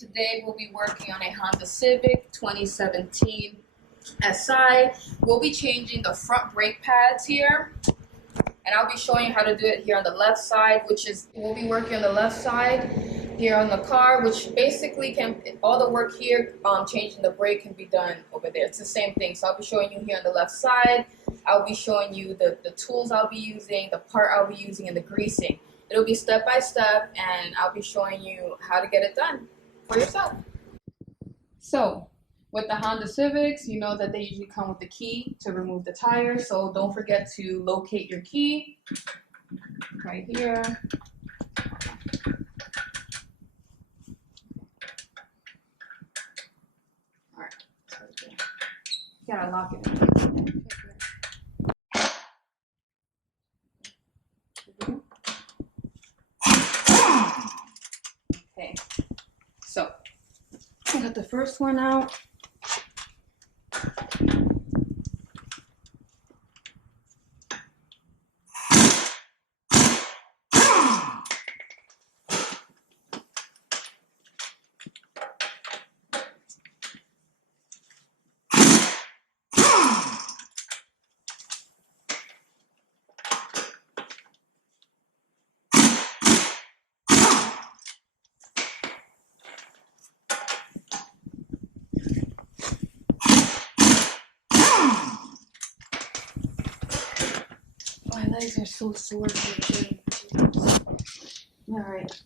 Today we'll be working on a Honda Civic 2017 SI. We'll be changing the front brake pads here, and I'll be showing you how to do it here on the left side, we'll be working on the left side here on the car, which basically all the work here, changing the brake can be done over there. It's the same thing. So I'll be showing you here on the left side. I'll be showing you the tools I'll be using, the part I'll be using, and the greasing. It'll be step by step, and I'll be showing you how to get it done for yourself. So with the Honda Civics, you know that they usually come with the key to remove the tire. So don't forget to locate your key right here. All right, you gotta lock it in. Okay, so I got the first one out. My legs are so sore today. All right.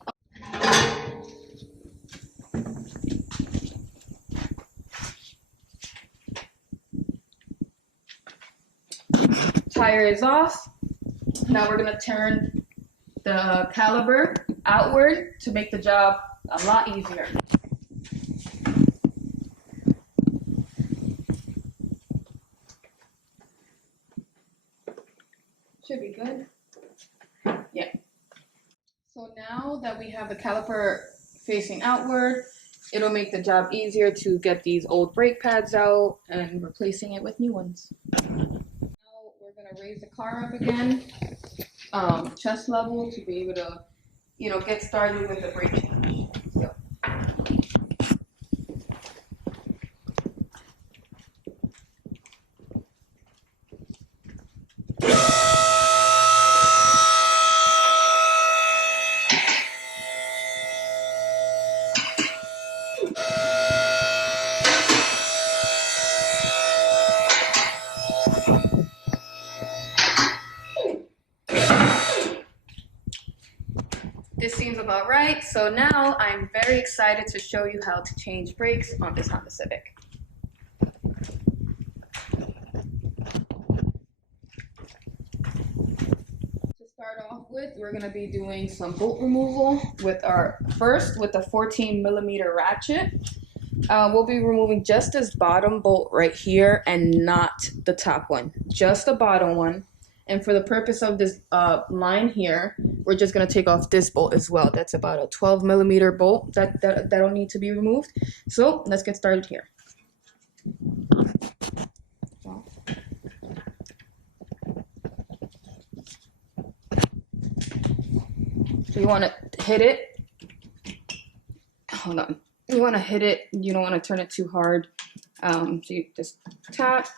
Tire is off. Now we're gonna turn the caliper outward to make the job a lot easier. Should be good. Yeah. So now that we have the caliper facing outward, it'll make the job easier to get these old brake pads out and replacing it with new ones. Now we're gonna raise the car up again, chest level, to be able to, get started with the brake change. So. This seems about right. So now I'm very excited to show you how to change brakes on this Honda Civic. To start off with, we're going to be doing some bolt removal with the 14mm ratchet. We'll be removing just this bottom bolt right here and not the top one, just the bottom one. And for the purpose of this line here, we're just gonna take off this bolt as well. That's about a 12mm bolt that'll need to be removed. So let's get started here. So you wanna hit it. Hold on. You wanna hit it. You don't wanna turn it too hard. So you just tap.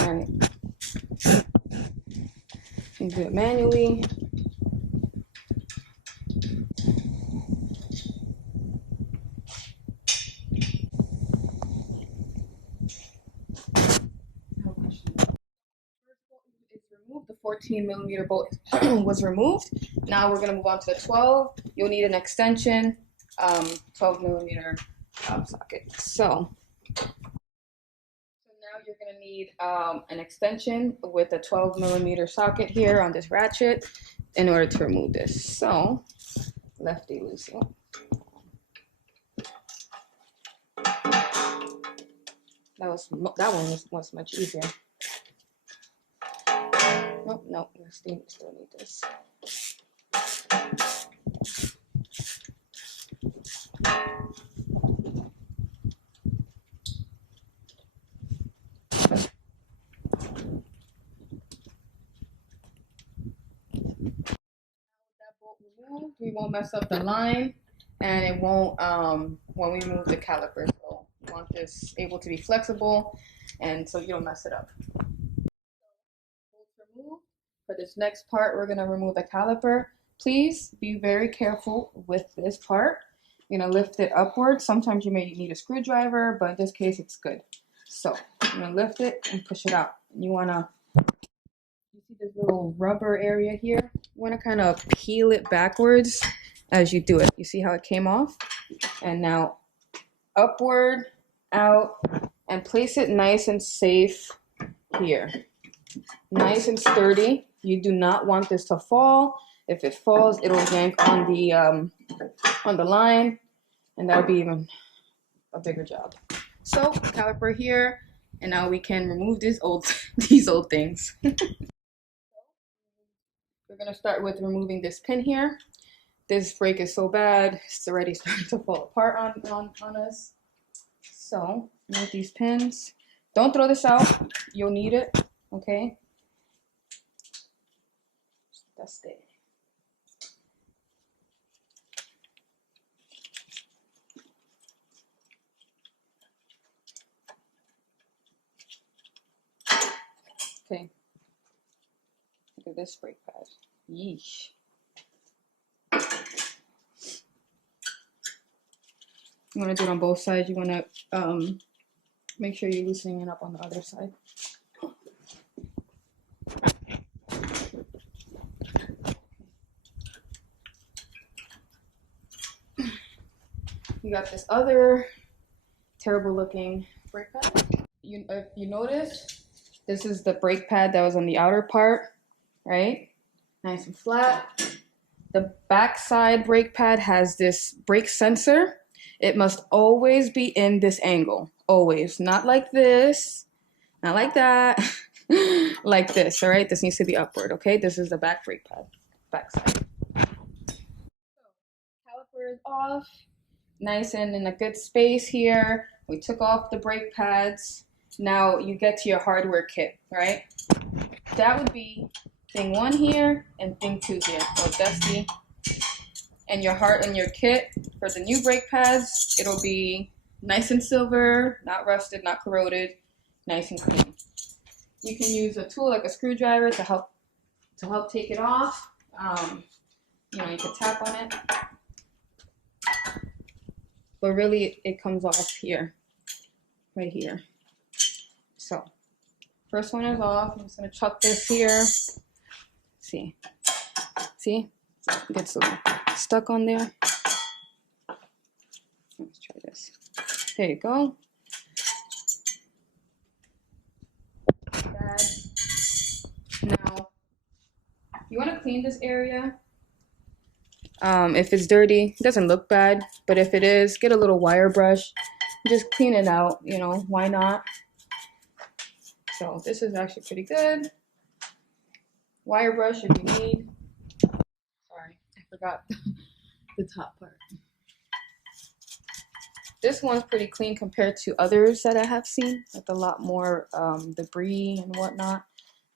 All right. You do it manually. The 14mm bolt was removed. Now we're gonna move on to the 12. You'll need an extension, 12mm socket. So now you're gonna need an extension with a 12mm socket here on this ratchet in order to remove this. So lefty loosey. That one was much easier. Nope, no, we still need this. removed, we won't mess up the line, and it won't when we move the caliper. So you want this able to be flexible, and so you don't mess it up. Remove. For this next part, we're gonna remove the caliper. Please be very careful with this part. You're gonna lift it upward. Sometimes you may need a screwdriver, but in this case, it's good. So I'm gonna lift it and push it out. You wanna, you see this little rubber area here? You wanna kind of peel it backwards as you do it. You see how it came off? And now upward, out, and place it nice and safe here. Nice and sturdy. You do not want this to fall. If it falls, it'll yank on the line, and that'll be even a bigger job. So caliper here, and now we can remove these old things. We're gonna start with removing this pin here. This brake is so bad, it's already starting to fall apart on us. So remove these pins. Don't throw this out. You'll need it. Okay. That's it. Okay. Look at this brake pad. Yeesh. You want to do it on both sides. You want to make sure you're loosening it up on the other side. You got this other terrible looking brake pad. If you notice, this is the brake pad that was on the outer part, right? Nice and flat. The backside brake pad has this brake sensor. It must always be in this angle, always. Not like this, not like that, like this, all right? This needs to be upward, okay? This is the back brake pad, backside. So, caliper is off. Nice and in a good space here. We took off the brake pads. Now you get to your hardware kit, right? That would be thing 1 here and thing 2 here. So dusty. And your kit for the new brake pads, it'll be nice and silver, not rusted, not corroded, nice and clean. You can use a tool like a screwdriver to help take it off. You know, you can tap on it. But really, it comes off here, right here. So, first one is off. I'm just gonna chuck this here. See, it gets a little stuck on there. Let's try this. There you go. Bad. Now, you want to clean this area. If it's dirty, it doesn't look bad, but if it is, get a little wire brush, just clean it out, you know, why not? So this is actually pretty good. Wire brush if you need. Sorry, I forgot the top part. This one's pretty clean compared to others that I have seen, with a lot more debris and whatnot.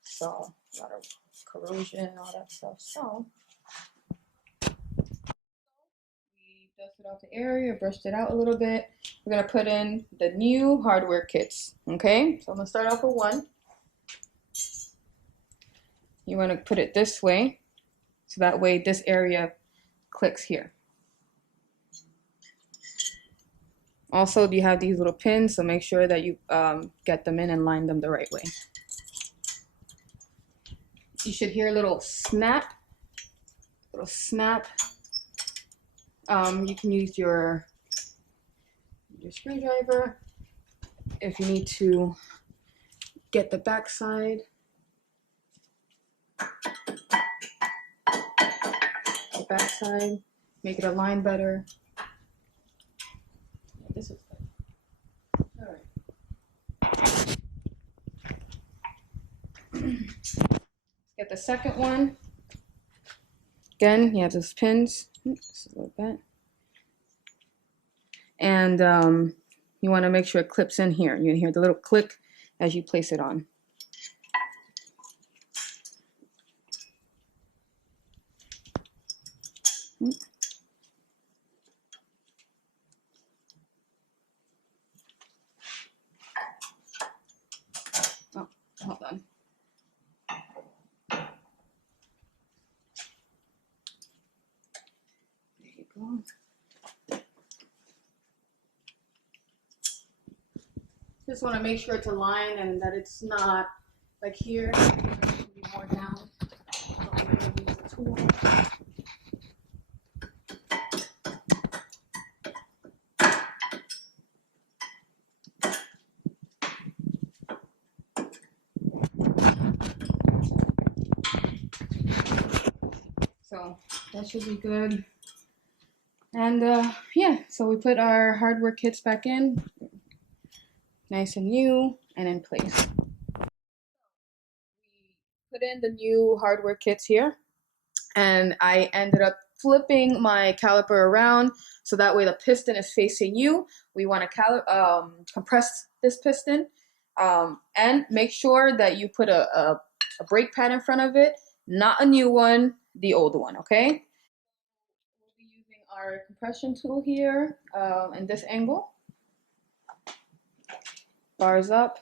So a lot of corrosion and all that stuff. So dusted off the area, brushed it out a little bit. We're gonna put in the new hardware kits, okay? So I'm gonna start off with 1. You wanna put it this way, so that way this area clicks here. Also, you have these little pins, so make sure that you get them in and line them the right way. You should hear a little snap, You can use your screwdriver if you need to get the back side. Make it align better. This is good. All right. Let's get the second one. Again, you have those pins. This is a little bit. And you want to make sure it clips in here. You can hear the little click as you place it on. Oh, hold on. There you go. Just want to make sure it's aligned and that it's not like here. It should be more down. So I'm going to use the tool. So that should be good. And yeah, so we put our hardware kits back in, nice and new and in place. We put in the new hardware kits here, and I ended up flipping my caliper around so that way the piston is facing you. We want to compress this piston, and make sure that you put a brake pad in front of it, not a new one, the old one, okay? We'll be using our compression tool here in this angle. Bars up.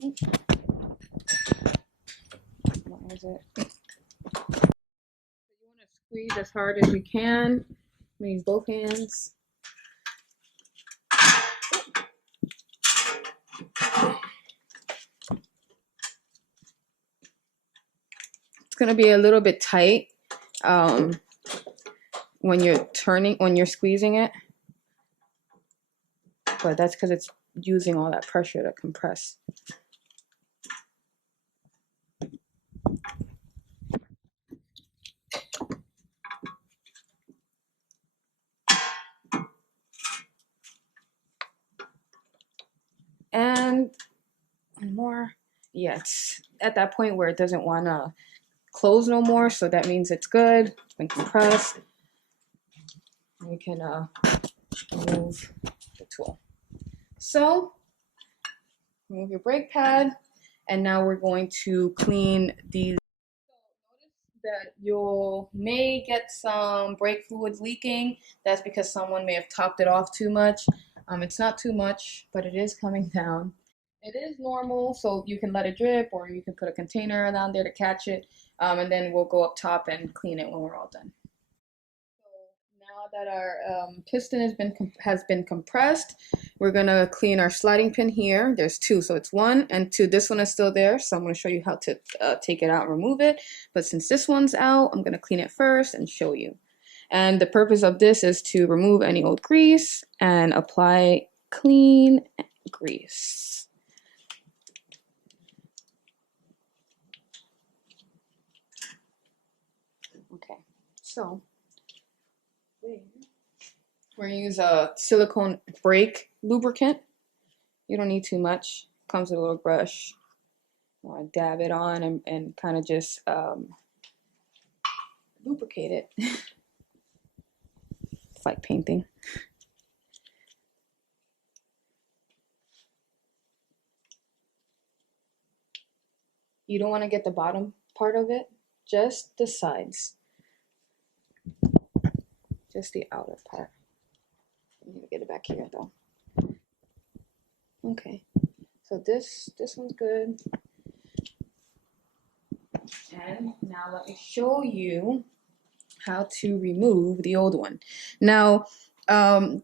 What is it? You want to squeeze as hard as you can. Use both hands. It's gonna be a little bit tight when you're squeezing it, but that's because it's using all that pressure to compress. And one more. Yeah, it's at that point where it doesn't want to close no more, so that means it's good. It's been compressed. We can remove the tool. So remove your brake pad, and now we're going to clean these. So notice that you may get some brake fluids leaking. That's because someone may have topped it off too much. It's not too much, but it is coming down. It is normal, so you can let it drip, or you can put a container down there to catch it, and then we'll go up top and clean it when we're all done. So now that our piston has been compressed, we're gonna clean our sliding pin here. There's two, so it's one and two. This one is still there, so I'm gonna show you how to take it out and remove it. But since this one's out, I'm gonna clean it first and show you. And the purpose of this is to remove any old grease and apply clean grease. Okay, so we're gonna use a silicone brake lubricant. You don't need too much. Comes with a little brush. I want to dab it on and kind of just lubricate it. It's like painting. You don't want to get the bottom part of it, just the sides. Just the outer part. I'm gonna get it back here though. Okay, so this one's good. And now let me show you how to remove the old one. Now,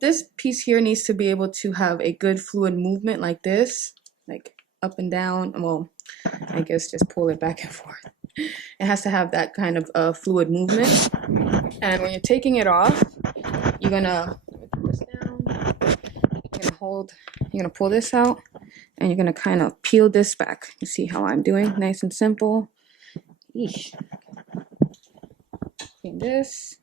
this piece here needs to be able to have a good fluid movement like this, like up and down. Well, I guess just pull it back and forth. It has to have that kind of fluid movement. And when you're taking it off, you're gonna put this down. You're gonna pull this out, and you're gonna kind of peel this back. You see how I'm doing? Nice and simple. Eesh. Clean this.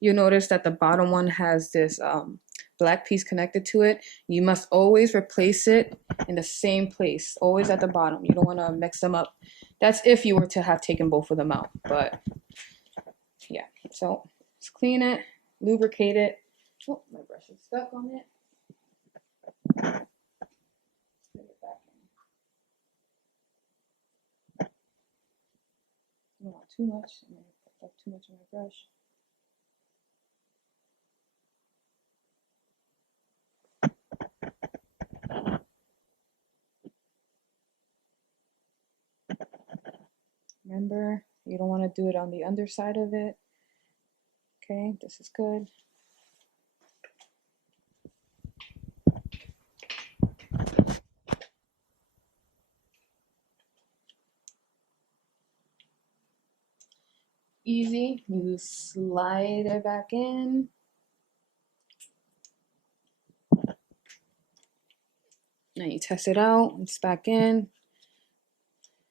You'll notice that the bottom one has this black piece connected to it. You must always replace it in the same place, always at the bottom. You don't want to mix them up. That's if you were to have taken both of them out, but yeah. So just clean it, lubricate it. Oh, my brush is stuck on it. Put it back in. Not too much. I might have too much on my brush. Remember, you don't want to do it on the underside of it. Okay, this is good. Easy, you slide it back in. Now you test it out, it's back in.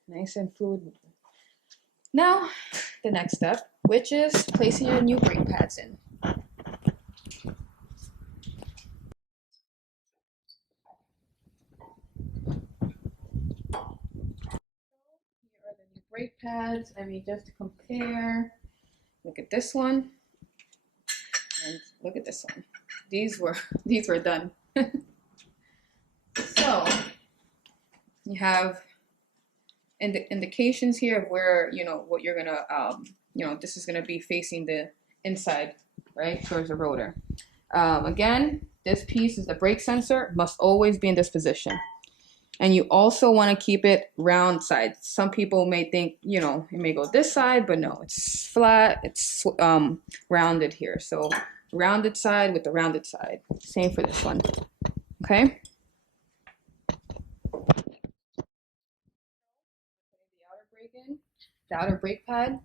Nice and fluid. Now, the next step, which is placing your new brake pads in. Here are the new brake pads. I mean, just to compare, look at this one, and look at this one. These were done. So you have indications here of where, you know, what you're gonna, you know, this is gonna be facing the inside, right, towards the rotor. Again, this piece is the brake sensor, must always be in this position. And you also want to keep it round side. Some people may think, you know, it may go this side, but no, it's flat, it's rounded here. So rounded side with the rounded side. Same for this one, okay? The outer brake pad,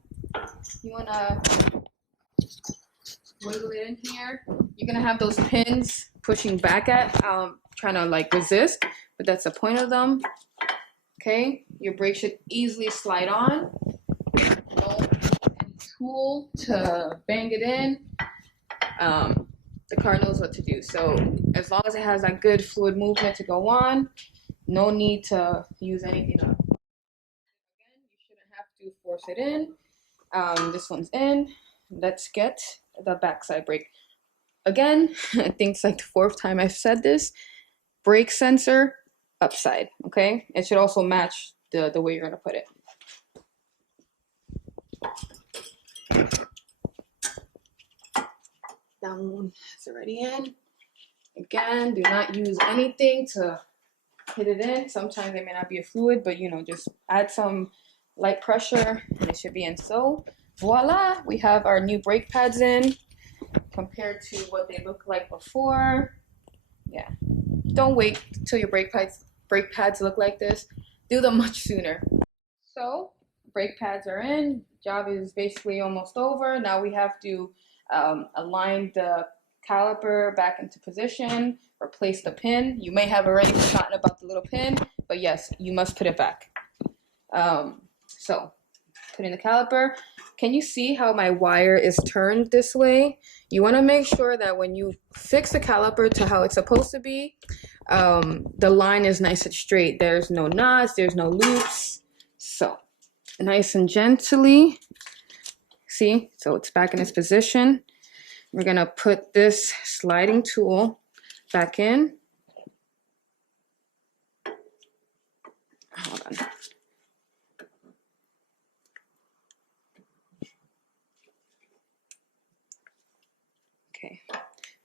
you want to wiggle it in here. You're going to have those pins pushing back at, trying to like resist, but that's the point of them. Okay, your brake should easily slide on. Don't use any tool to bang it in. The car knows what to do. So as long as it has that good fluid movement to go on, no need to use anything up. Again, you shouldn't have to force it in. This one's in. Let's get the backside brake. Again, I think it's like the 4th time I've said this. Brake sensor upside, okay? It should also match the way you're gonna put it. That one is already in. Again, do not use anything to hit it in. Sometimes it may not be a fluid, but you know, just add some light pressure and it should be in. So voila, we have our new brake pads in compared to what they look like before. Yeah, don't wait till your brake pads look like this. Do them much sooner. So brake pads are in. Job is basically almost over. Now we have to align the caliper back into position, replace the pin. You may have already forgotten about the little pin, but yes, you must put it back. So put in the caliper. Can you see how my wire is turned this way? You want to make sure that when you fix the caliper to how it's supposed to be, the line is nice and straight. There's no knots, there's no loops. So nice and gently, see, so it's back in its position. We're gonna put this sliding tool back in. Hold on. Okay,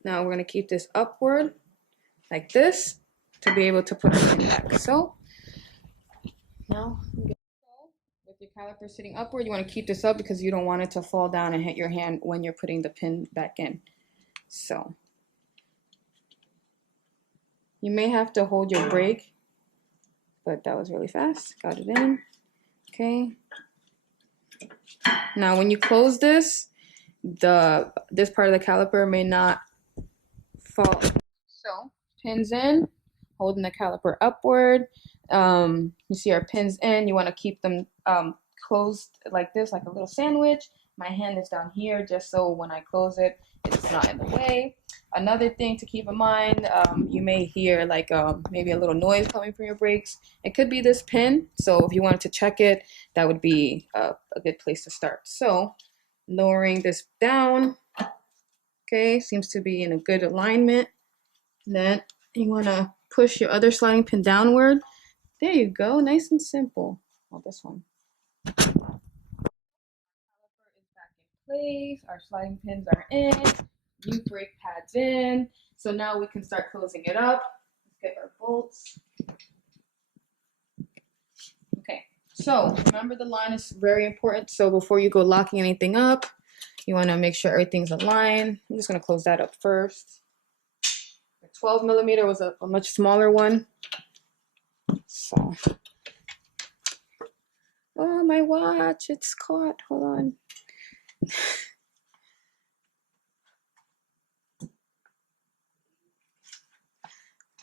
now we're gonna keep this upward like this to be able to put it back. So now with your caliper sitting upward, you want to keep this up because you don't want it to fall down and hit your hand when you're putting the pin back in. So you may have to hold your brake, but that was really fast. Got it in. Okay. Now when you close this, this part of the caliper may not fall. So pins in, holding the caliper upward. You see our pins in. You want to keep them closed like this, like a little sandwich. My hand is down here just so when I close it, it's not in the way. Another thing to keep in mind, you may hear like maybe a little noise coming from your brakes. It could be this pin. So if you wanted to check it, that would be a good place to start. So lowering this down, okay, seems to be in a good alignment. Then you want to push your other sliding pin downward. There you go, nice and simple. Oh, this one. place. Our sliding pins are in. New brake pads in. So now we can start closing it up. Let's get our bolts. Okay, so remember the line is very important. So before you go locking anything up, you want to make sure everything's aligned. I'm just going to close that up first. The 12 millimeter was a much smaller one. So, oh, my watch, it's caught. Hold on.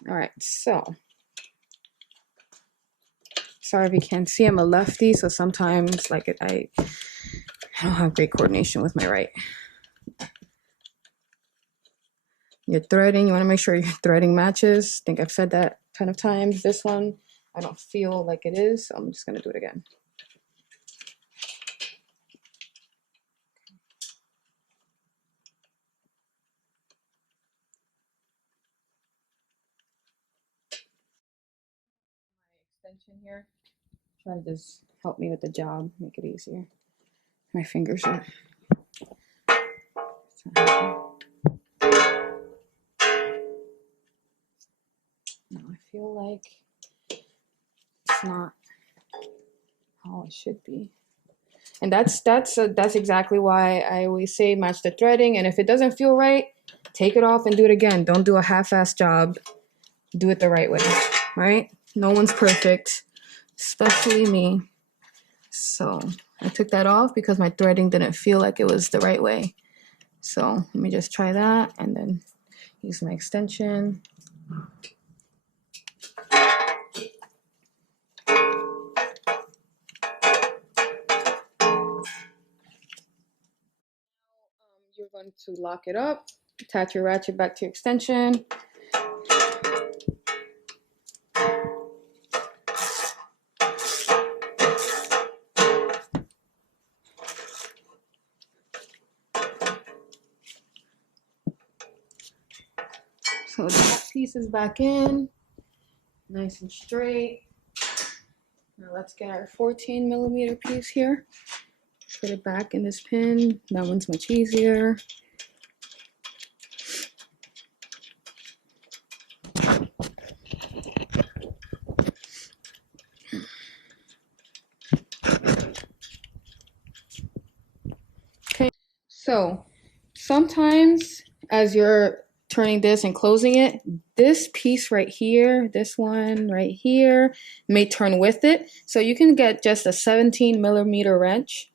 All right, so sorry if you can't see, I'm a lefty, so sometimes like I don't have great coordination with my right. Your threading, you want to make sure your threading matches. I think I've said that a ton of times. This one, I don't feel like it is, so I'm just going to do it again. My extension here, try to just help me with the job, make it easier. My fingers are. No, I feel like it's not how it should be. And that's exactly why I always say match the threading. And if it doesn't feel right, take it off and do it again. Don't do a half-assed job. Do it the right way, right? No one's perfect, especially me. So I took that off because my threading didn't feel like it was the right way. So let me just try that and then use my extension. You're going to lock it up, attach your ratchet back to your extension. So that piece is back in, nice and straight. Now let's get our 14 millimeter piece here. Put it back in this pin. That one's much easier. Okay, so sometimes as you're turning this and closing it, this piece right here, this one right here, may turn with it. So you can get just a 17 millimeter wrench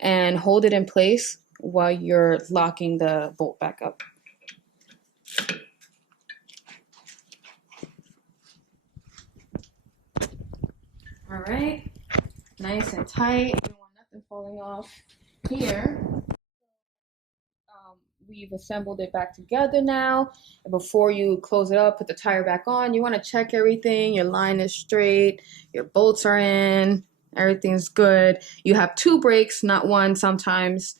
and hold it in place while you're locking the bolt back up. All right, nice and tight. You don't want nothing falling off here. We've assembled it back together now. And before you close it up, put the tire back on, you want to check everything. Your line is straight, your bolts are in, everything's good. You have two brakes, not one. Sometimes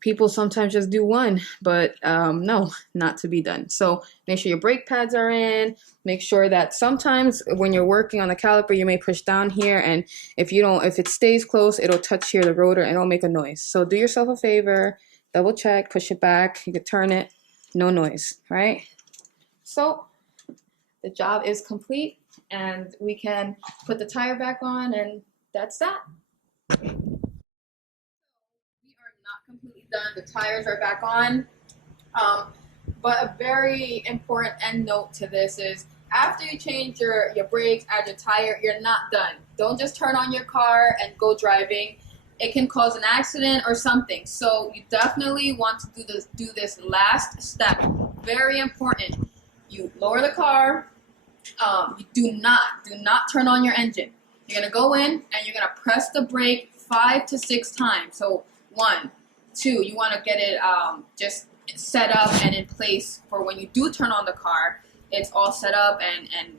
people just do one, but no, not to be done. So make sure your brake pads are in. Make sure that sometimes when you're working on the caliper, you may push down here, and if it stays close, it'll touch here the rotor and it'll make a noise. So do yourself a favor, double check, push it back. You can turn it, no noise, right? So the job is complete, and we can put the tire back on, and that's that. We are not completely done. The tires are back on. But a very important end note to this is after you change your brakes, add your tire, you're not done. Don't just turn on your car and go driving. It can cause an accident or something. So you definitely want to do this last step. Very important. You lower the car. You do not turn on your engine. You're gonna go in and you're gonna press the brake 5 to 6 times. So 1, 2. You want to get it just set up and in place for when you do turn on the car. It's all set up and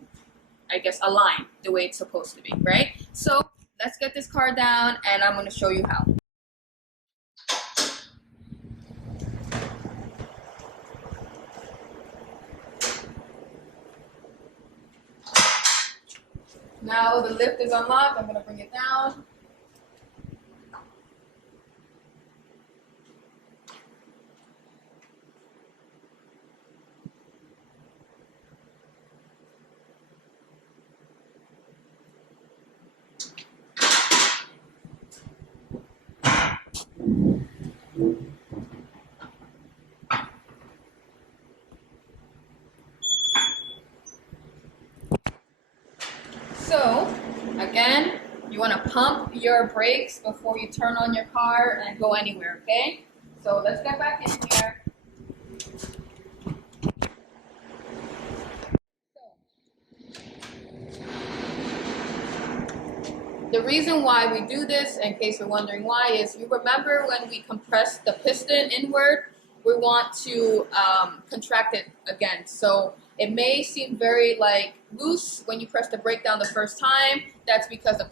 I guess aligned the way it's supposed to be, right? So let's get this car down and I'm going to show you how. Now the lift is unlocked. I'm going to bring it down. So, again, you want to pump your brakes before you turn on your car and go anywhere, okay? So let's get back in here. The reason why we do this, in case you're wondering why, is you remember when we compress the piston inward, we want to contract it again. So it may seem very like loose when you press the brake down the first time. That's because the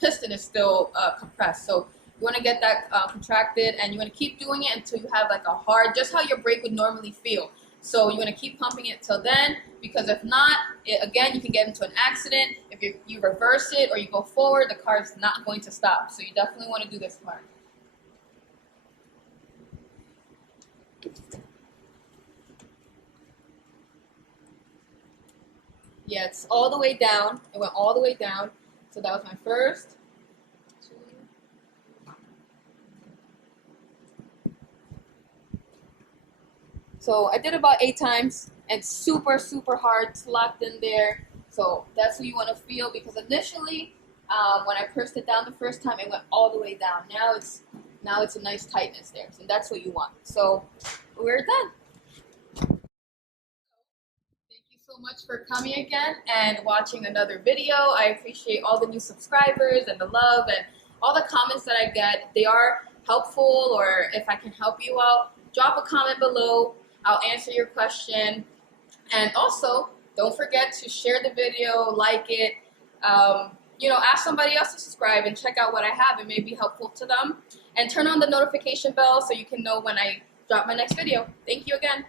piston is still compressed. So you want to get that contracted, and you want to keep doing it until you have like a hard, just how your brake would normally feel. So you want to keep pumping it till then, because if not, again, you can get into an accident. If you reverse it or you go forward, the car is not going to stop. So you definitely want to do this part. Yeah, it's all the way down. It went all the way down. So that was my first. So I did about 8 times, and super, super hard. It's locked in there. So that's what you want to feel, because initially, when I pressed it down the first time, it went all the way down. Now it's a nice tightness there, and that's what you want. So we're done. Thank you so much for coming again and watching another video. I appreciate all the new subscribers and the love and all the comments that I get. They are helpful, or if I can help you out, drop a comment below. I'll answer your question. And also, don't forget to share the video, like it, ask somebody else to subscribe and check out what I have. It may be helpful to them. And turn on the notification bell so you can know when I drop my next video. Thank you again.